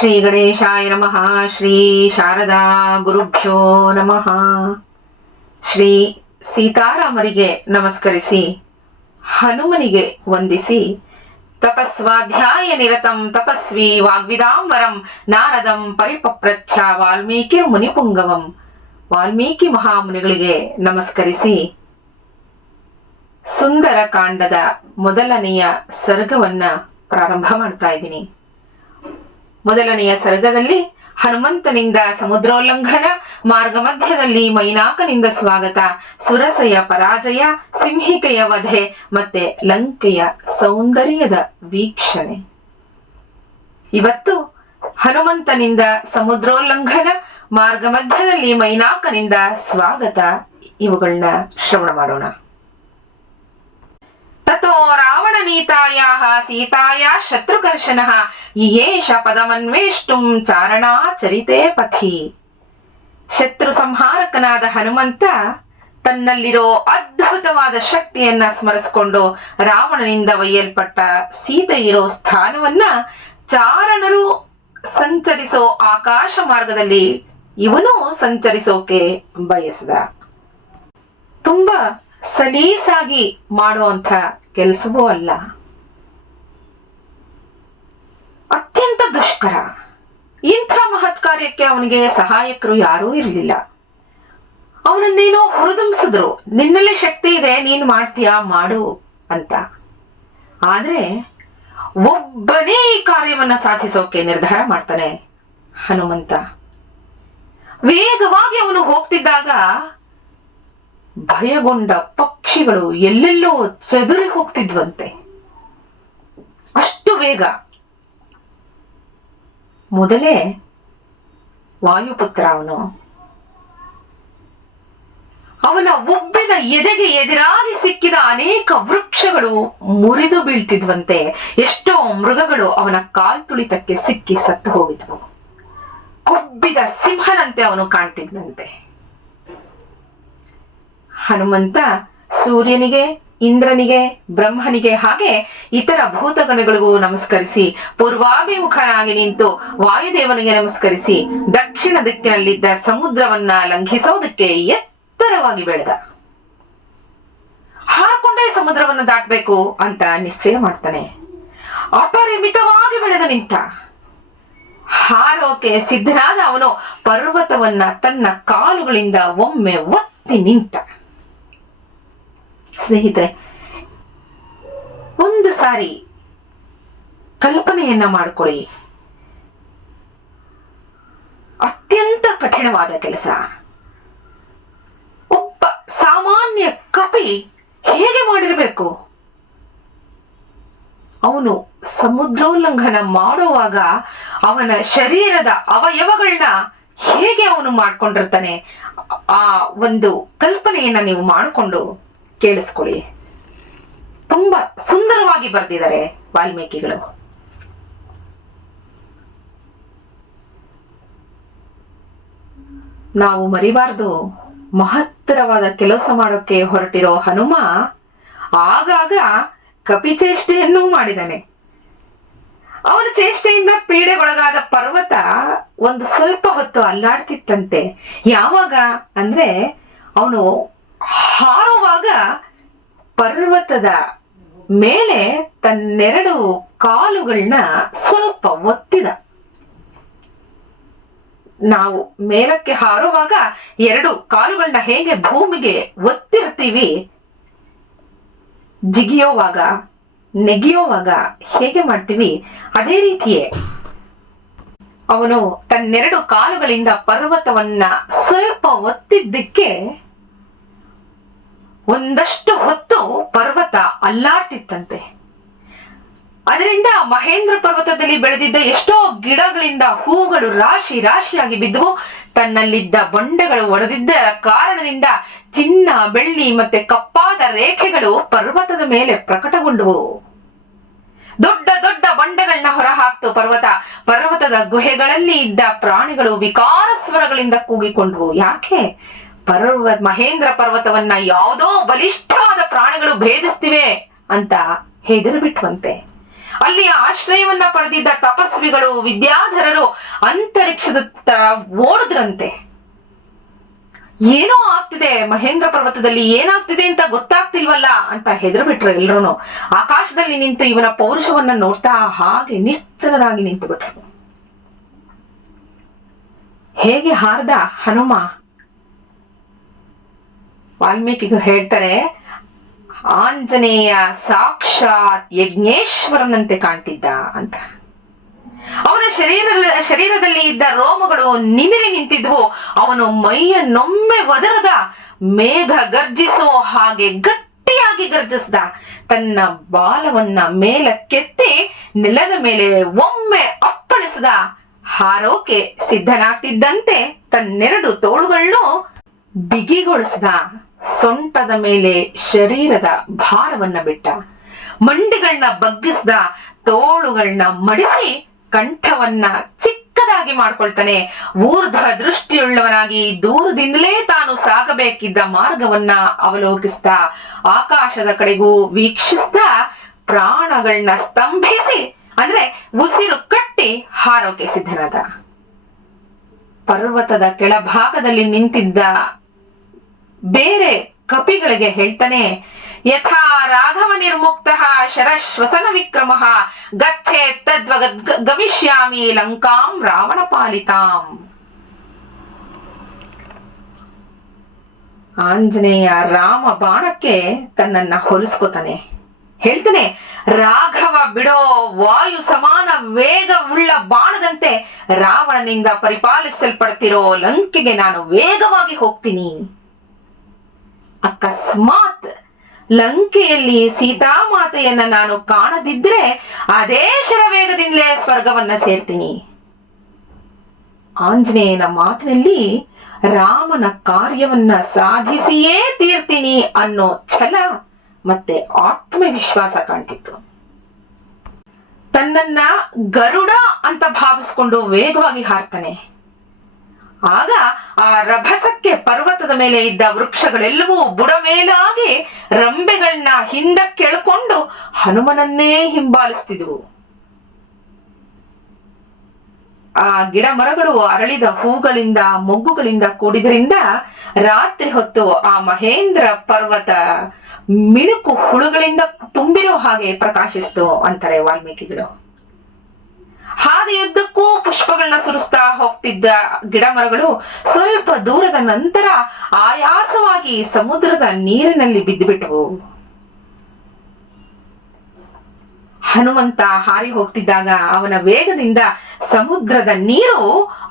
ಶ್ರೀ ಗಣೇಶಾಯ ನಮಃ. ಶ್ರೀ ಶಾರದಾ ಗುರುಭ್ಯೋ ನಮಃ. ಶ್ರೀ ಸೀತಾರಾಮರಿಗೆ ನಮಸ್ಕರಿಸಿ, ಹನುಮನಿಗೆ ವಂದಿಸಿ, ತಪಸ್ವಾಧ್ಯಾಯ ನಿರತಂ ತಪಸ್ವಿ ವಾಗ್ವಿದಾಂಬರಂ ನಾರದಂ ಪರಿಪಪ್ರಚ್ಛ ವಾಲ್ಮೀಕಿ ಮುನಿಪುಂಗವಂ. ವಾಲ್ಮೀಕಿ ಮಹಾಮುನಿಗಳಿಗೆ ನಮಸ್ಕರಿಸಿ ಸುಂದರ ಕಾಂಡದ ಮೊದಲನೆಯ ಸರ್ಗವನ್ನ ಪ್ರಾರಂಭ ಮಾಡ್ತಾ ಇದ್ದೀನಿ. ಮೊದಲನೆಯ ಸರ್ಗದಲ್ಲಿ ಹನುಮಂತನಿಂದ ಸಮುದ್ರೋಲ್ಲಂಘನ, ಮಾರ್ಗ ಮಧ್ಯದಲ್ಲಿ ಮೈನಾಕನಿಂದ ಸ್ವಾಗತ, ಸುರಸೆಯ ಪರಾಜಯ, ಸಿಂಹಿಕೆಯ ವಧೆ ಮತ್ತೆ ಲಂಕೆಯ ಸೌಂದರ್ಯದ ವೀಕ್ಷಣೆ. ಇವತ್ತು ಹನುಮಂತನಿಂದ ಸಮುದ್ರೋಲ್ಲಂಘನ, ಮಾರ್ಗ ಮಧ್ಯದಲ್ಲಿ ಮೈನಾಕನಿಂದ ಸ್ವಾಗತ, ಇವುಗಳನ್ನ ಶ್ರವಣ ಮಾಡೋಣ. ತತೋ ರಾವಣ ನೀತಾಯಾಹ ಸೀತಾಯಾ ಶತ್ರುಕರ್ಷಣಃ ಯೇಷ ಪದಮನ್ವೇಷ್ಟುಂ ಚಾರಣಾಚರಿತೆ ಪಥಿ. ಶತ್ರು ಸಂಹಾರಕನಾದ ಹನುಮಂತ ತನ್ನಲ್ಲಿರೋ ಅದ್ಭುತವಾದ ಶಕ್ತಿಯನ್ನ ಸ್ಮರಿಸಿಕೊಂಡು ರಾವಣನಿಂದ ಒಯ್ಯಲ್ಪಟ್ಟ ಸೀತೆ ಇರೋ ಸ್ಥಾನವನ್ನ ಚಾರಣರು ಸಂಚರಿಸೋ ಆಕಾಶ ಮಾರ್ಗದಲ್ಲಿ ಇವನು ಸಂಚರಿಸೋಕೆ ಬಯಸಿದ. ತುಂಬಾ ಸಲೀಸಾಗಿ ಮಾಡುವಂಥ ಕೆಲಸವೂ ಅಲ್ಲ, ಅತ್ಯಂತ ದುಷ್ಕರ. ಇಂಥ ಮಹತ್ ಕಾರ್ಯಕ್ಕೆ ಅವನಿಗೆ ಸಹಾಯಕರು ಯಾರೂ ಇರಲಿಲ್ಲ. ಅವನನ್ನೇನೋ ಹೊರದುಂಬಿಸಿದ್ರು, ನಿನ್ನಲ್ಲಿ ಶಕ್ತಿ ಇದೆ, ನೀನು ಮಾಡ್ತೀಯಾ, ಮಾಡು ಅಂತ. ಆದ್ರೆ ಒಬ್ಬನೇ ಈ ಕಾರ್ಯವನ್ನ ಸಾಧಿಸೋಕೆ ನಿರ್ಧಾರ ಮಾಡ್ತಾನೆ ಹನುಮಂತ. ವೇಗವಾಗಿ ಅವನು ಹೋಗ್ತಿದ್ದಾಗ ಭಯಗೊಂಡ ಪಕ್ಷಿಗಳು ಎಲ್ಲೆಲ್ಲೋ ಚದುರಿ ಹೋಗ್ತಿದ್ವಂತೆ, ಅಷ್ಟು ವೇಗ. ಮೊದಲೇ ವಾಯುಪುತ್ರ ಅವನ ಉಬ್ಬಿದ ಎದೆಗೆ ಎದುರಾಗಿ ಸಿಕ್ಕಿದ ಅನೇಕ ವೃಕ್ಷಗಳು ಮುರಿದು ಬೀಳ್ತಿದ್ವಂತೆ. ಎಷ್ಟೋ ಮೃಗಗಳು ಅವನ ಕಾಲ್ತುಳಿತಕ್ಕೆ ಸಿಕ್ಕಿ ಸತ್ತು ಹೋಗಿದ್ವು. ಕೊಬ್ಬಿದ ಸಿಂಹನಂತೆ ಅವನು ಕಾಣ್ತಿದ್ದಂತೆ. ಹನುಮಂತ ಸೂರ್ಯನಿಗೆ, ಇಂದ್ರನಿಗೆ, ಬ್ರಹ್ಮನಿಗೆ ಹಾಗೆ ಇತರ ಭೂತಗಣಗಳಿಗೂ ನಮಸ್ಕರಿಸಿ ಪೂರ್ವಾಭಿಮುಖನಾಗಿ ನಿಂತು ವಾಯುದೇವನಿಗೆ ನಮಸ್ಕರಿಸಿ ದಕ್ಷಿಣ ದಿಕ್ಕಿನಲ್ಲಿದ್ದ ಸಮುದ್ರವನ್ನ ಲಂಘಿಸೋದಕ್ಕೆ ಎತ್ತರವಾಗಿ ಬೆಳೆದ. ಹಾರ್ಕೊಂಡೇ ಸಮುದ್ರವನ್ನು ದಾಟಬೇಕು ಅಂತ ನಿಶ್ಚಯ ಮಾಡ್ತಾನೆ. ಅಪರಿಮಿತವಾಗಿ ಬೆಳೆದು ನಿಂತ. ಹಾರೋಕೆ ಸಿದ್ಧನಾದ ಅವನು ಪರ್ವತವನ್ನ ತನ್ನ ಕಾಲುಗಳಿಂದ ಒಮ್ಮೆ ಒತ್ತಿ ನಿಂತ. ಸ್ನೇಹಿತರೆ, ಒಂದು ಸಾರಿ ಕಲ್ಪನೆಯನ್ನ ಮಾಡಿಕೊಳ್ಳಿ. ಅತ್ಯಂತ ಕಠಿಣವಾದ ಕೆಲಸ. ಒಬ್ಬ ಸಾಮಾನ್ಯ ಕಪಿ ಹೇಗೆ ಮಾಡಿರಬೇಕು? ಅವನು ಸಮುದ್ರೋಲ್ಲಂಘನ ಮಾಡುವಾಗ ಅವನ ಶರೀರದ ಅವಯವಗಳನ್ನ ಹೇಗೆ ಅವನು ಮಾಡ್ಕೊಂಡಿರ್ತಾನೆ, ಆ ಒಂದು ಕಲ್ಪನೆಯನ್ನ ನೀವು ಮಾಡಿಕೊಂಡು ಕೇಳಿಸ್ಕೊಳ್ಳಿ. ತುಂಬಾ ಸುಂದರವಾಗಿ ಬರೆದಿದ್ದಾರೆ ವಾಲ್ಮೀಕಿಗಳು. ನಾವು ಮರಿಬಾರ್ದು, ಮಹತ್ತರವಾದ ಕೆಲಸ ಮಾಡೋಕೆ ಹೊರಟಿರೋ ಹನುಮ ಆಗಾಗ ಕಪಿಚೇಷ್ಟೆಯನ್ನೂ ಮಾಡಿದಾನೆ. ಅವನ ಚೇಷ್ಟೆಯಿಂದ ಪೀಡೆಗೊಳಗಾದ ಪರ್ವತ ಒಂದು ಸ್ವಲ್ಪ ಹೊತ್ತು ಅಲ್ಲಾಡ್ತಿತ್ತಂತೆ. ಯಾವಾಗ ಅಂದ್ರೆ ಅವನು ಹಾರುವಾಗ ಪರ್ವತದ ಮೇಲೆ ತನ್ನೆರಡು ಕಾಲುಗಳನ್ನ ಸ್ವಲ್ಪ ಒತ್ತಿದ. ನಾವು ಮೇಲಕ್ಕೆ ಹಾರುವಾಗ ಎರಡು ಕಾಲುಗಳನ್ನ ಹೇಗೆ ಭೂಮಿಗೆ ಒತ್ತಿರ್ತೀವಿ, ಜಿಗಿಯೋವಾಗ, ನೆಗೆಯೋವಾಗ ಹೇಗೆ ಮಾಡ್ತೀವಿ, ಅದೇ ರೀತಿಯೇ ಅವನು ತನ್ನೆರಡು ಕಾಲುಗಳಿಂದ ಪರ್ವತವನ್ನ ಸ್ವಲ್ಪ ಒತ್ತಿದ್ದಕ್ಕೆ ಒಂದಷ್ಟು ಹೊತ್ತು ಪರ್ವತ ಅಲ್ಲಾಡ್ತಿತ್ತಂತೆ. ಅದರಿಂದ ಮಹೇಂದ್ರ ಪರ್ವತದಲ್ಲಿ ಬೆಳೆದಿದ್ದ ಎಷ್ಟೋ ಗಿಡಗಳಿಂದ ಹೂಗಳು ರಾಶಿ ರಾಶಿಯಾಗಿ ಬಿದ್ದವು. ತನ್ನಲ್ಲಿದ್ದ ಬಂಡೆಗಳು ಒಡೆದಿದ್ದ ಕಾರಣದಿಂದ ಚಿನ್ನ, ಬೆಳ್ಳಿ ಮತ್ತೆ ಕಪ್ಪಾದ ರೇಖೆಗಳು ಪರ್ವತದ ಮೇಲೆ ಪ್ರಕಟಗೊಂಡವು. ದೊಡ್ಡ ದೊಡ್ಡ ಬಂಡೆಗಳನ್ನ ಹೊರ ಹಾಕ್ತು ಪರ್ವತ. ಪರ್ವತದ ಗುಹೆಗಳಲ್ಲಿ ಇದ್ದ ಪ್ರಾಣಿಗಳು ವಿಕಾರ ಸ್ವರಗಳಿಂದ ಕೂಗಿಕೊಂಡ್ವು. ಯಾಕೆ? ಮಹೇಂದ್ರ ಪರ್ವತವನ್ನ ಯಾವುದೋ ಬಲಿಷ್ಠವಾದ ಪ್ರಾಣಿಗಳು ಭೇದಿಸ್ತಿವೆ ಅಂತ ಹೆದರು ಬಿಟ್ವಂತೆ. ಅಲ್ಲಿ ಆಶ್ರಯವನ್ನ ಪಡೆದಿದ್ದ ತಪಸ್ವಿಗಳು, ವಿದ್ಯಾಧರರು ಅಂತರಿಕ್ಷದತ್ತ ಓಡಿದ್ರಂತೆ. ಏನೋ ಆಗ್ತಿದೆ, ಮಹೇಂದ್ರ ಪರ್ವತದಲ್ಲಿ ಏನಾಗ್ತಿದೆ ಅಂತ ಗೊತ್ತಾಗ್ತಿಲ್ವಲ್ಲ ಅಂತ ಹೆದರು ಬಿಟ್ರು ಎಲ್ರು. ಆಕಾಶದಲ್ಲಿ ನಿಂತು ಇವನ ಪೌರುಷವನ್ನ ನೋಡ್ತಾ ಹಾಗೆ ನಿಶ್ಚಲರಾಗಿ ನಿಂತು ಬಿಟ್ರು. ಹೇಗೆ ಹಾರ್ದ ಹನುಮ? ವಾಲ್ಮೀಕಿಗೂ ಹೇಳ್ತಾರೆ, ಆಂಜನೇಯ ಸಾಕ್ಷಾತ್ ಯಜ್ಞೇಶ್ವರನಂತೆ ಕಾಣ್ತಿದ್ದ ಅಂತ. ಅವನ ಶರೀರದಲ್ಲಿ ಇದ್ದ ರೋಮಗಳು ನಿಮಿರಿ ನಿಂತಿದ್ವು. ಅವನು ಮೈಯನ್ನೊಮ್ಮೆ ಒದರದ ಮೇಘ ಗರ್ಜಿಸೋ ಹಾಗೆ ಗಟ್ಟಿಯಾಗಿ ಗರ್ಜಿಸ್ದ. ತನ್ನ ಬಾಲವನ್ನ ಮೇಲಕ್ಕೆತ್ತಿ ನೆಲದ ಮೇಲೆ ಒಮ್ಮೆ ಅಪ್ಪಳಿಸಿದ. ಹಾರೋಕೆ ಸಿದ್ಧನಾಗ್ತಿದ್ದಂತೆ ತನ್ನೆರಡು ತೋಳುಗಳನ್ನು ಬಿಗಿಗೊಳಿಸಿದ. ಸೊಂಟದ ಮೇಲೆ ಶರೀರದ ಭಾರವನ್ನ ಬಿಟ್ಟ. ಮಂಡಿಗಳನ್ನ ಬಗ್ಗಿಸಿದ. ತೋಳುಗಳನ್ನ ಮಡಿಸಿ ಕಂಠವನ್ನ ಚಿಕ್ಕದಾಗಿ ಮಾಡ್ಕೊಳ್ತಾನೆ. ಊರ್ಧ್ವ ದೃಷ್ಟಿಯುಳ್ಳವನಾಗಿ ದೂರದಿಂದಲೇ ತಾನು ಸಾಗಬೇಕಿದ್ದ ಮಾರ್ಗವನ್ನ ಅವಲೋಕಿಸ್ದ. ಆಕಾಶದ ಕಡೆಗೂ ವೀಕ್ಷಿಸ್ದ. ಪ್ರಾಣಗಳನ್ನ ಸ್ತಂಭಿಸಿ ಅಂದ್ರೆ ಉಸಿರು ಕಟ್ಟಿ ಹಾರೋಕೆ ಸಿದ್ಧನಾದ. ಪರ್ವತದ ಕೆಳಭಾಗದಲ್ಲಿ ನಿಂತಿದ್ದ ಬೇರೆ ಕಪಿಗಳಿಗೆ ಹೇಳ್ತಾನೆ, ಯಥಾ ರಾಘವ ನಿರ್ಮುಕ್ತ ಶರಶ್ವಸನ ವಿಕ್ರಮ ಗಚ್ಚೆ ತದ್ವ ಗಮಿಷ್ಯಾಮಿ ಲಂಕಾಂ ರಾವಣ ಪಾಲಿತಾಂ. ಆಂಜನೇಯ ರಾಮ ಬಾಣಕ್ಕೆ ತನ್ನನ್ನ ಹೋಲಿಸ್ಕೋತಾನೆ. ಹೇಳ್ತಾನೆ, ರಾಘವ ಬಿಡೋ ವಾಯು ಸಮಾನ ವೇಗವುಳ್ಳ ಬಾಣದಂತೆ ರಾವಣನಿಂದ ಪರಿಪಾಲಿಸಲ್ಪಡ್ತಿರೋ ಲಂಕೆಗೆ ನಾನು ವೇಗವಾಗಿ ಹೋಗ್ತೀನಿ. ಅಕಸ್ಮಾತ್ ಲಂಕೆಯಲ್ಲಿ ಸೀತಾಮಾತೆಯನ್ನ ನಾನು ಕಾಣದಿದ್ರೆ ಅದೇ ಶರವೇಗದಿಂದಲೇ ಸ್ವರ್ಗವನ್ನ ಸೇರ್ತೀನಿ. ಆಂಜನೇಯನ ಮಾತಿನಲ್ಲಿ ರಾಮನ ಕಾರ್ಯವನ್ನ ಸಾಧಿಸಿಯೇ ತೀರ್ತೀನಿ ಅನ್ನೋ ಛಲ ಮತ್ತೆ ಆತ್ಮವಿಶ್ವಾಸ ಕಾಣ್ತಿತ್ತು. ತನ್ನನ್ನ ಗರುಡ ಅಂತ ಭಾವಿಸ್ಕೊಂಡು ವೇಗವಾಗಿ ಹಾರ್ತಾನೆ. ಆಗ ಆ ರಭಸಕ್ಕೆ ಪರ್ವತದ ಮೇಲೆ ಇದ್ದ ವೃಕ್ಷಗಳೆಲ್ಲವೂ ಬುಡಮೇಲಾಗಿ ರಂಬೆಗಳನ್ನ ಹಿಂದಕ್ಕೆ ಎಳ್ಕೊಂಡು ಹನುಮನನ್ನೇ ಹಿಂಬಾಲಿಸ್ತಿದ್ವು. ಆ ಗಿಡ ಮರಗಳು ಅರಳಿದ ಹೂಗಳಿಂದ ಮೊಗ್ಗುಗಳಿಂದ ಕೂಡಿದ್ರಿಂದ ರಾತ್ರಿ ಹೊತ್ತು ಆ ಮಹೇಂದ್ರ ಪರ್ವತ ಮಿಣುಕು ಹುಳುಗಳಿಂದ ತುಂಬಿರೋ ಹಾಗೆ ಪ್ರಕಾಶಿಸ್ತು ಅಂತಾರೆ ವಾಲ್ಮೀಕಿಗಳು. ಹಾದಿಯುದ್ದಕ್ಕೂ ಪುಷ್ಪಗಳನ್ನ ಸುರಿಸ್ತಾ ಹೋಗ್ತಿದ್ದ ಗಿಡ ಮರಗಳು ಸ್ವಲ್ಪ ದೂರದ ನಂತರ ಆಯಾಸವಾಗಿ ಸಮುದ್ರದ ನೀರಿನಲ್ಲಿ ಬಿದ್ದುಬಿಟ್ಟವು. ಹನುಮಂತ ಹಾರಿ ಹೋಗ್ತಿದ್ದಾಗ ಅವನ ವೇಗದಿಂದ ಸಮುದ್ರದ ನೀರು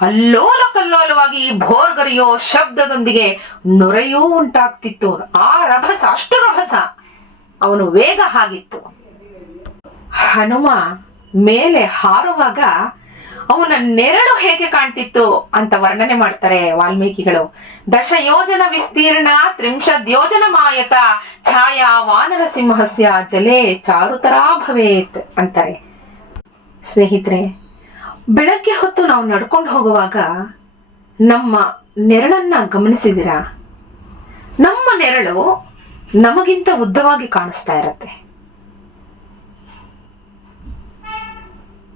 ಅಲ್ಲೋಲ ಕಲ್ಲೋಲವಾಗಿ ಭೋರ್ಗರೆಯೋ ಶಬ್ದದೊಂದಿಗೆ ನೊರೆಯೂ ಉಂಟಾಗ್ತಿತ್ತು. ಆ ರಭಸ, ಅಷ್ಟು ರಭಸ, ಅವನು ವೇಗ ಹಾಗಿತ್ತು. ಹನುಮ ಮೇಲೆ ಹಾರುವಾಗ ಅವನ ನೆರಳು ಹೇಗೆ ಕಾಣ್ತಿತ್ತು ಅಂತ ವರ್ಣನೆ ಮಾಡ್ತಾರೆ ವಾಲ್ಮೀಕಿಗಳು. ದಶಯೋಜನ ವಿಸ್ತೀರ್ಣ 30 ಯೋಜನ ಮಾಯತ ಛಾಯಾ ವಾನರ ಸಿಂಹಸ್ಯ ಜಲೇ ಚಾರುತರಾ ಭವೇತ್ ಅಂತಾರೆ. ಸ್ನೇಹಿತರೆ, ಬೆಳಗ್ಗೆ ಹೊತ್ತು ನಾವು ನಡ್ಕೊಂಡು ಹೋಗುವಾಗ ನಮ್ಮ ನೆರಳನ್ನ ಗಮನಿಸಿದಿರಾ? ನಮ್ಮ ನೆರಳು ನಮಗಿಂತ ಉದ್ದವಾಗಿ ಕಾಣಿಸ್ತಾ ಇರತ್ತೆ.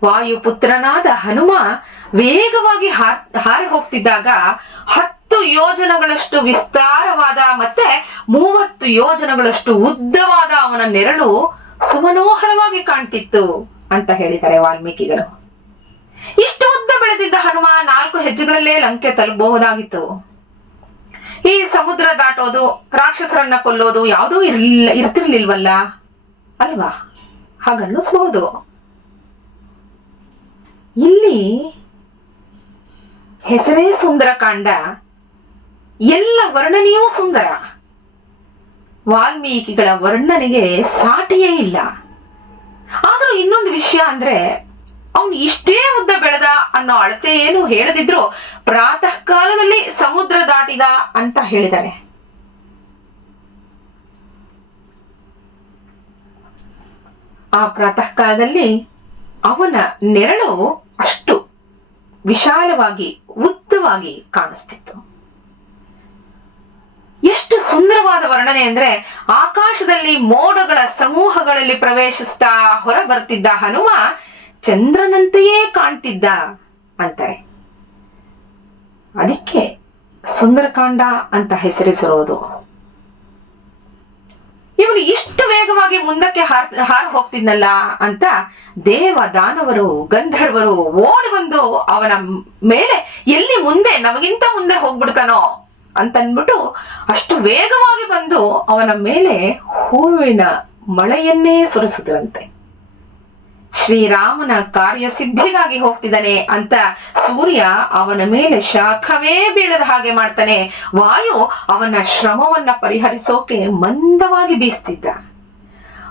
ವಾಯುಪುತ್ರನಾದ ಹನುಮ ವೇಗವಾಗಿ ಹಾರಿ ಹೋಗ್ತಿದ್ದಾಗ 10 ಯೋಜನಗಳಷ್ಟು ವಿಸ್ತಾರವಾದ ಮತ್ತೆ 30 ಯೋಜನಗಳಷ್ಟು ಉದ್ದವಾದ ಅವನ ನೆರಳು ಸುಮನೋಹರವಾಗಿ ಕಾಣ್ತಿತ್ತು ಅಂತ ಹೇಳಿದ್ದಾರೆ ವಾಲ್ಮೀಕಿಗಳು. ಇಷ್ಟು ಉದ್ದ ಬೆಳೆದಿದ್ದ ಹನುಮ 4 ಹೆಜ್ಜೆಗಳಲ್ಲೇ ಲಂಕೆ ತಲುಪಬಹುದಾಗಿತ್ತು. ಈ ಸಮುದ್ರ ದಾಟೋದು, ರಾಕ್ಷಸರನ್ನ ಕೊಲ್ಲೋದು ಯಾವುದೂ ಇರ್ತಿರ್ಲಿಲ್ವಲ್ಲ ಅಲ್ವಾ? ಹಾಗನ್ನಿಸ್ಬಹುದು. ಇಲ್ಲಿ ಹೆಸರೇ ಸುಂದರಕಾಂಡ, ಎಲ್ಲ ವರ್ಣನೆಯೂ ಸುಂದರ. ವಾಲ್ಮೀಕಿಗಳ ವರ್ಣನೆಗೆ ಸಾಟಿಯೇ ಇಲ್ಲ. ಆದ್ರೂ ಇನ್ನೊಂದು ವಿಷಯ ಅಂದ್ರೆ, ಅವನು ಇಷ್ಟೇ ಉದ್ದ ಬೆಳೆದ ಅನ್ನೋ ಅಳತೆ ಏನು ಹೇಳದಿದ್ರು ಪ್ರಾತಃ ಕಾಲದಲ್ಲಿ ಸಮುದ್ರ ದಾಟಿದ ಅಂತ ಹೇಳಿದ್ದಾರೆ. ಆ ಪ್ರಾತಃ ಕಾಲದಲ್ಲಿ ಅವನ ನೆರಳು ಅಷ್ಟು ವಿಶಾಲವಾಗಿ ಉದ್ದವಾಗಿ ಕಾಣಿಸ್ತಿತ್ತು. ಎಷ್ಟು ಸುಂದರವಾದ ವರ್ಣನೆ ಅಂದ್ರೆ, ಆಕಾಶದಲ್ಲಿ ಮೋಡಗಳ ಸಮೂಹಗಳಲ್ಲಿ ಪ್ರವೇಶಿಸ್ತಾ ಹೊರ ಬರ್ತಿದ್ದ ಹನುಮ ಚಂದ್ರನಂತೆಯೇ ಕಾಣ್ತಿದ್ದ ಅಂತಾರೆ. ಅದಕ್ಕೆ ಸುಂದರಕಾಂಡ ಅಂತ ಹೆಸರಿಸಿರೋದು. ಇವನು ಇಷ್ಟು ವೇಗವಾಗಿ ಮುಂದಕ್ಕೆ ಹಾರ ಹೋಗ್ತಿದ್ನಲ್ಲ ಅಂತ ದೇವ ದಾನವರು ಗಂಧರ್ವರು ಓಡಿ ಬಂದು ಅವನ ಮೇಲೆ ಎಲ್ಲಿ ಮುಂದೆ ನಮಗಿಂತ ಮುಂದೆ ಹೋಗ್ಬಿಡ್ತಾನೋ ಅಂತನ್ಬಿಟ್ಟು ಅಷ್ಟು ವೇಗವಾಗಿ ಬಂದು ಅವನ ಮೇಲೆ ಹೂವಿನ ಮಳೆಯನ್ನೇ ಸುರಿಸಿದ್ರಂತೆ. ಶ್ರೀರಾಮನ ಕಾರ್ಯ ಸಿದ್ಧಿಗಾಗಿ ಹೋಗ್ತಿದ್ದಾನೆ ಅಂತ ಸೂರ್ಯ ಅವನ ಮೇಲೆ ಶಾಖವೇ ಬೀಳದ ಹಾಗೆ ಮಾಡ್ತಾನೆ. ವಾಯು ಅವನ ಶ್ರಮವನ್ನ ಪರಿಹರಿಸೋಕೆ ಮಂದವಾಗಿ ಬೀಸ್ತಿದ್ದ.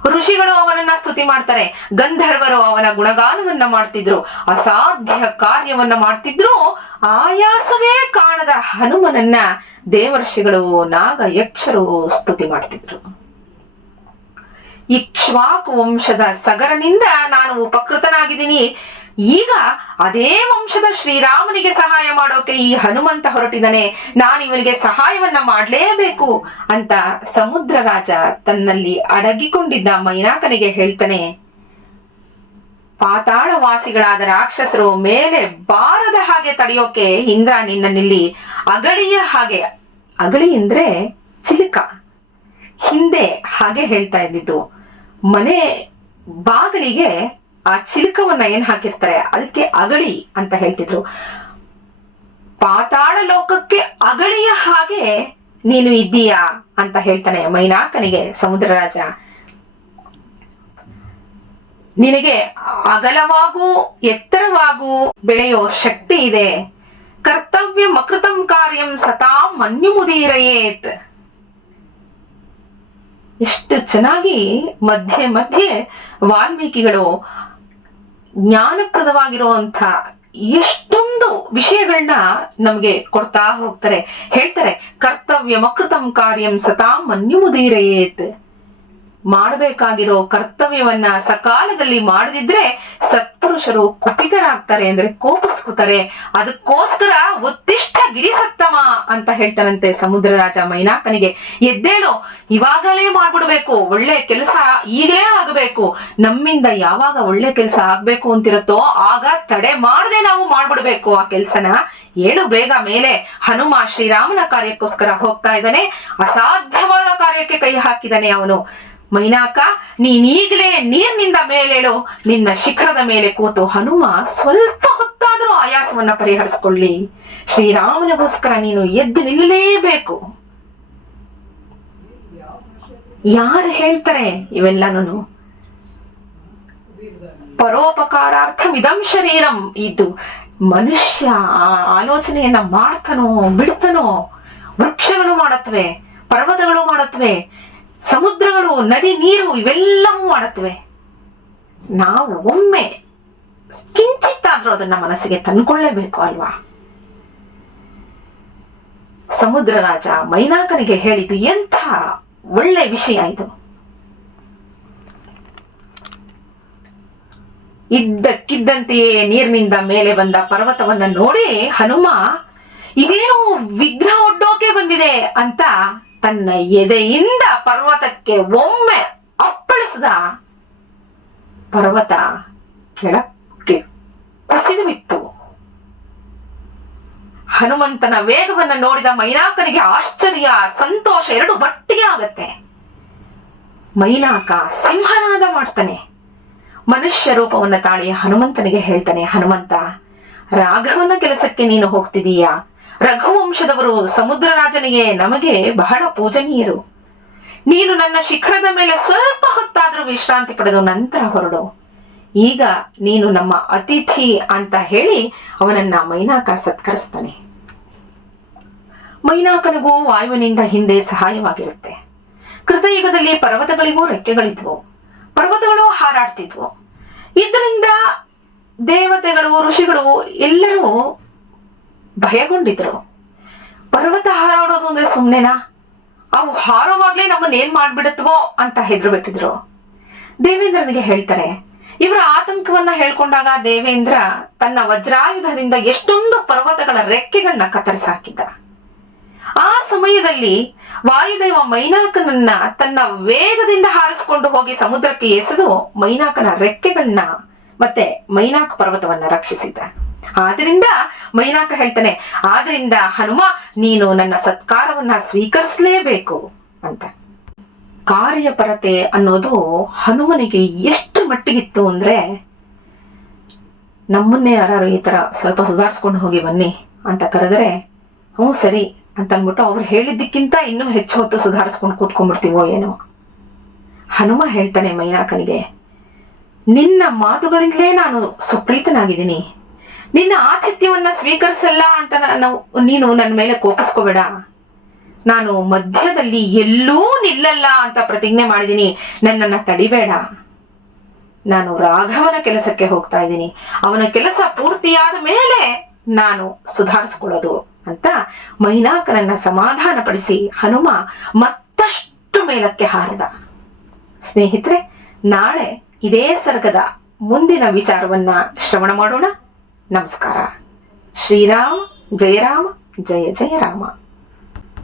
ಋಷಿಗಳು ಅವನನ್ನ ಸ್ತುತಿ ಮಾಡ್ತಾರೆ, ಗಂಧರ್ವರು ಅವನ ಗುಣಗಾನವನ್ನ ಮಾಡ್ತಿದ್ರು, ಅಸಾಧ್ಯ ಕಾರ್ಯವನ್ನ ಮಾಡ್ತಿದ್ರು. ಆಯಾಸವೇ ಕಾಣದ ಹನುಮನನ್ನ ದೇವರ್ಷಿಗಳು ನಾಗ ಯಕ್ಷರು ಸ್ತುತಿ ಮಾಡ್ತಿದ್ರು. ಇಕ್ಷ್ವಾಕು ವಂಶದ ಸಗರನಿಂದ ನಾನು ಉಪಕೃತನಾಗಿದ್ದೀನಿ, ಈಗ ಅದೇ ವಂಶದ ಶ್ರೀರಾಮನಿಗೆ ಸಹಾಯ ಮಾಡೋಕೆ ಈ ಹನುಮಂತ ಹೊರಟಿದ್ದಾನೆ, ನಾನು ಇವನಿಗೆ ಸಹಾಯವನ್ನ ಮಾಡ್ಲೇಬೇಕು ಅಂತ ಸಮುದ್ರ ರಾಜ ತನ್ನಲ್ಲಿ ಅಡಗಿಕೊಂಡಿದ್ದ ಮೈನಾಕನಿಗೆ ಹೇಳ್ತಾನೆ. ಪಾತಾಳವಾಸಿಗಳಾದ ರಾಕ್ಷಸರು ಮೇಲೆ ಬಾರದ ಹಾಗೆ ತಡೆಯೋಕೆ ಇಂದ್ರ ನಿನ್ನಲ್ಲಿ ಅಗಳಿಯ ಹಾಗೆ, ಅಗಳಿ ಅಂದ್ರೆ ಚಿಲಕ, ಹಿಂದೆ ಹಾಗೆ ಹೇಳ್ತಾ ಇದ್ದಿದ್ದು, ಮನೆ ಬಾಗಿಲಿಗೆ ಆ ಚಿಲಕವನ್ನ ಏನ್ ಹಾಕಿರ್ತಾರೆ ಅದಕ್ಕೆ ಅಗಳಿ ಅಂತ ಹೇಳ್ತಿದ್ರು. ಪಾತಾಳ ಲೋಕಕ್ಕೆ ಅಗಳಿಯ ಹಾಗೆ ನೀನು ಇದ್ದೀಯಾ ಅಂತ ಹೇಳ್ತಾನೆ ಮೈನಾಕನಿಗೆ ಸಮುದ್ರ ರಾಜ. ನಿನಗೆ ಅಗಲವಾಗೂ ಎತ್ತರವಾಗೂ ಬೆಳೆಯೋ ಶಕ್ತಿ ಇದೆ. ಕರ್ತವ್ಯ ಮಕೃತಂ ಕಾರ್ಯಂ ಸತಾ ಮನ್ಯುಮುದೀರಯೇತ್. ಎಷ್ಟು ಚೆನ್ನಾಗಿ ಮಧ್ಯೆ ಮಧ್ಯೆ ವಾಲ್ಮೀಕಿಗಳು ಜ್ಞಾನಪ್ರದವಾಗಿರುವಂತ ಎಷ್ಟೊಂದು ವಿಷಯಗಳನ್ನ ನಮಗೆ ಕೊಡ್ತಾ ಹೋಗ್ತಾರೆ. ಹೇಳ್ತಾರೆ, ಕರ್ತವ್ಯ ಮಕೃತಂ ಕಾರ್ಯಂ ಸತಾ ಮನ್ಯುಮುದೀರಯೇತ್. ಮಾಡಬೇಕಾಗಿರೋ ಕರ್ತವ್ಯವನ್ನ ಸಕಾಲದಲ್ಲಿ ಮಾಡದಿದ್ರೆ ಸತ್ಪುರುಷರು ಕುಪಿತರಾಗ್ತಾರೆ, ಅಂದ್ರೆ ಕೋಪಿಸ್ಕೊತಾರೆ. ಅದಕ್ಕೋಸ್ಕರ ಉತ್ತಿಷ್ಠ ಗಿರಿಸತ್ತಮ ಅಂತ ಹೇಳ್ತಾರಂತೆ ಸಮುದ್ರ ರಾಜ ಮೈನಾಕನಿಗೆ. ಎದ್ದೇಳು, ಇವಾಗಲೇ ಮಾಡ್ಬಿಡ್ಬೇಕು, ಒಳ್ಳೆ ಕೆಲಸ ಈಗಲೇ ಆಗಬೇಕು. ನಮ್ಮಿಂದ ಯಾವಾಗ ಒಳ್ಳೆ ಕೆಲಸ ಆಗ್ಬೇಕು ಅಂತಿರುತ್ತೋ ಆಗ ತಡೆ ಮಾಡದೆ ನಾವು ಮಾಡ್ಬಿಡ್ಬೇಕು ಆ ಕೆಲ್ಸನ. ಏಳು ಬೇಗ ಮೇಲೆ. ಹನುಮ ಶ್ರೀರಾಮನ ಕಾರ್ಯಕ್ಕೋಸ್ಕರ ಹೋಗ್ತಾ ಇದ್ದಾನೆ. ಅಸಾಧ್ಯವಾದ ಕಾರ್ಯಕ್ಕೆ ಕೈ ಹಾಕಿದ್ದಾನೆ ಅವನು. ಮೈನಾಕ, ನೀನೀಗಲೇ ನೀರಿನಿಂದ ಮೇಲೇಳು, ನಿನ್ನ ಶಿಖರದ ಮೇಲೆ ಕೂತು ಹನುಮ ಸ್ವಲ್ಪ ಹೊತ್ತಾದರೂ ಆಯಾಸವನ್ನ ಪರಿಹರಿಸಿಕೊಳ್ಳಿ. ಶ್ರೀರಾಮನಿಗೋಸ್ಕರ ನೀನು ಎದ್ದು ನಿಲ್ಲಲೇಬೇಕು. ಯಾರು ಹೇಳ್ತಾರೆ ಇವೆಲ್ಲನೂ? ಪರೋಪಕಾರಾರ್ಥಂ ಇದಂ ಶರೀರಂ. ಇದು ಮನುಷ್ಯ ಆಲೋಚನೆಯನ್ನ ಮಾಡ್ತಾನೋ ಬಿಡ್ತಾನೋ, ವೃಕ್ಷಗಳು ಮಾಡತ್ವೆ, ಪರ್ವತಗಳು ಮಾಡತ್ವೆ, ಸಮುದ್ರಗಳು, ನದಿ, ನೀರು ಇವೆಲ್ಲವೂ ಮಾಡತ್ವೆ. ನಾವು ಒಮ್ಮೆ ಕಿಂಚಿತ್ತಾದ್ರೂ ಅದನ್ನ ಮನಸ್ಸಿಗೆ ತಂದ್ಕೊಳ್ಳೇಬೇಕು ಅಲ್ವಾ? ಸಮುದ್ರ ರಾಜ ಮೈನಾಕನಿಗೆ ಹೇಳಿದ್ದು ಎಂಥ ಒಳ್ಳೆ ವಿಷಯ ಇದು. ಇದ್ದಕ್ಕಿದ್ದಂತೆಯೇ ನೀರಿನಿಂದ ಮೇಲೆ ಬಂದ ಪರ್ವತವನ್ನ ನೋಡಿ ಹನುಮ ಇದೇನು ವಿಗ್ರಹ ಒಡ್ಡೋಕೆ ಬಂದಿದೆ ಅಂತ ತನ್ನ ಎದೆಯಿಂದ ಪರ್ವತಕ್ಕೆ ಒಮ್ಮೆ ಅಪ್ಪಳಿಸಿದ. ಪರ್ವತ ಕೆಳಕ್ಕೆ ಕುಸಿದು ಬಿತ್ತು. ಹನುಮಂತನ ವೇಗವನ್ನ ನೋಡಿದ ಮೈನಾಕನಿಗೆ ಆಶ್ಚರ್ಯ, ಸಂತೋಷ ಎರಡು ಒಟ್ಟಿಗೆ ಆಗತ್ತೆ. ಮೈನಾಕ ಸಿಂಹನಾದ ಮಾಡ್ತಾನೆ. ಮನುಷ್ಯ ರೂಪವನ್ನ ತಾಳಿ ಹನುಮಂತನಿಗೆ ಹೇಳ್ತಾನೆ, ಹನುಮಂತ, ರಾಘವನ ಕೆಲಸಕ್ಕೆ ನೀನು ಹೋಗ್ತಿದೀಯಾ? ರಘುವಂಶದವರು ಸಮುದ್ರ ರಾಜನಿಗೆ ನಮಗೆ ಬಹಳ ಪೂಜನೀಯರು. ನೀನು ನನ್ನ ಶಿಖರದ ಮೇಲೆ ಸ್ವಲ್ಪ ಹೊತ್ತಾದ್ರೂ ವಿಶ್ರಾಂತಿ ಪಡೆದು ನಂತರ ಹೊರಡು. ಈಗ ನೀನು ನಮ್ಮ ಅತಿಥಿ ಅಂತ ಹೇಳಿ ಅವನನ್ನ ಮೈನಾಕ ಸತ್ಕರಿಸ್ತಾನೆ. ಮೈನಾಕನಿಗೂ ವಾಯುವಿನಿಂದ ಹಿಂದೆ ಸಹಾಯವಾಗಿರುತ್ತೆ. ಕೃತಯುಗದಲ್ಲಿ ಪರ್ವತಗಳಿಗೂ ರೆಕ್ಕೆಗಳಿದ್ವು, ಪರ್ವತಗಳು ಹಾರಾಡ್ತಿದ್ವು. ಇದರಿಂದ ದೇವತೆಗಳು, ಋಷಿಗಳು ಎಲ್ಲರೂ ಭಯಗೊಂಡಿದ್ರು. ಪರ್ವತ ಹಾರಾಡೋದು ಅಂದ್ರೆ ಸುಮ್ನೆನಾ? ಅವು ಹಾರೋವಾಗ್ಲೇ ನಮ್ಮನ್ನ ಏನ್ ಮಾಡ್ಬಿಡತ್ವೋ ಅಂತ ಹೆದ್ರು ಬಿಟ್ಟಿದ್ರು. ದೇವೇಂದ್ರನಿಗೆ ಹೇಳ್ತಾರೆ. ಇವರ ಆತಂಕವನ್ನ ಹೇಳ್ಕೊಂಡಾಗ ದೇವೇಂದ್ರ ತನ್ನ ವಜ್ರಾಯುಧದಿಂದ ಎಷ್ಟೊಂದು ಪರ್ವತಗಳ ರೆಕ್ಕೆಗಳನ್ನ ಕತ್ತರಿಸಿ ಹಾಕಿದ್ದ. ಆ ಸಮಯದಲ್ಲಿ ವಾಯುದೇವ ಮೈನಾಕನನ್ನ ತನ್ನ ವೇಗದಿಂದ ಹಾರಿಸಿಕೊಂಡು ಹೋಗಿ ಸಮುದ್ರಕ್ಕೆ ಎಸೆದು ಮೈನಾಕನ ರೆಕ್ಕೆಗಳನ್ನ ಮತ್ತೆ ಮೈನಾಕ ಪರ್ವತವನ್ನ ರಕ್ಷಿಸಿದ್ದ. ಆದ್ರಿಂದ ಮೈನಾಕ ಹೇಳ್ತಾನೆ, ಆದ್ರಿಂದ ಹನುಮ ನೀನು ನನ್ನ ಸತ್ಕಾರವನ್ನ ಸ್ವೀಕರಿಸಲೇಬೇಕು ಅಂತ. ಕಾರ್ಯಪರತೆ ಅನ್ನೋದು ಹನುಮನಿಗೆ ಎಷ್ಟು ಮಟ್ಟಿಗಿತ್ತು ಅಂದ್ರೆ, ನಮ್ಮನ್ನೇ ಯಾರು ಈ ತರ ಸ್ವಲ್ಪ ಸುಧಾರಿಸ್ಕೊಂಡು ಹೋಗಿ ಬನ್ನಿ ಅಂತ ಕರೆದ್ರೆ ಹ್ಞೂ ಸರಿ ಅಂತ ಅಂದ್ಬಿಟ್ಟು ಅವ್ರು ಹೇಳಿದ್ದಕ್ಕಿಂತ ಇನ್ನೂ ಹೆಚ್ಚು ಹೊತ್ತು ಸುಧಾರಿಸ್ಕೊಂಡು ಕೂತ್ಕೊಂಡ್ಬಿಡ್ತೀವೋ ಏನೋ. ಹನುಮ ಹೇಳ್ತಾನೆ ಮೈನಾಕನಿಗೆ, ನಿನ್ನ ಮಾತುಗಳಿಂದಲೇ ನಾನು ಸುಪ್ರೀತನಾಗಿದ್ದೀನಿ, ನಿನ್ನ ಆತಿಥ್ಯವನ್ನ ಸ್ವೀಕರಿಸಲ್ಲ ಅಂತ ನೀನು ನನ್ನ ಮೇಲೆ ಕೋಪಿಸ್ಕೋಬೇಡ. ನಾನು ಮಧ್ಯದಲ್ಲಿ ಎಲ್ಲೂ ನಿಲ್ಲಲ್ಲ ಅಂತ ಪ್ರತಿಜ್ಞೆ ಮಾಡಿದ್ದೀನಿ, ನನ್ನನ್ನ ತಡಿಬೇಡ. ನಾನು ರಾಘವನ ಕೆಲಸಕ್ಕೆ ಹೋಗ್ತಾ ಇದ್ದೀನಿ, ಅವನ ಕೆಲಸ ಪೂರ್ತಿಯಾದ ಮೇಲೆ ನಾನು ಸುಧಾರಿಸ್ಕೊಳ್ಳೋದು ಅಂತ ಮೈನಾಕನನ್ನ ಸಮಾಧಾನಪಡಿಸಿ ಹನುಮ ಮತ್ತಷ್ಟು ಮೇಲಕ್ಕೆ ಹಾರಿದ. ಸ್ನೇಹಿತರೆ, ನಾಳೆ ಇದೇ ಸರ್ಗದ ಮುಂದಿನ ವಿಚಾರವನ್ನ ಶ್ರವಣ ಮಾಡೋಣ. ನಮಸ್ಕಾರ. ಶ್ರೀರಾಮ ಜಯ ರಾಮ, ಜಯ ಜಯ ರಾಮ.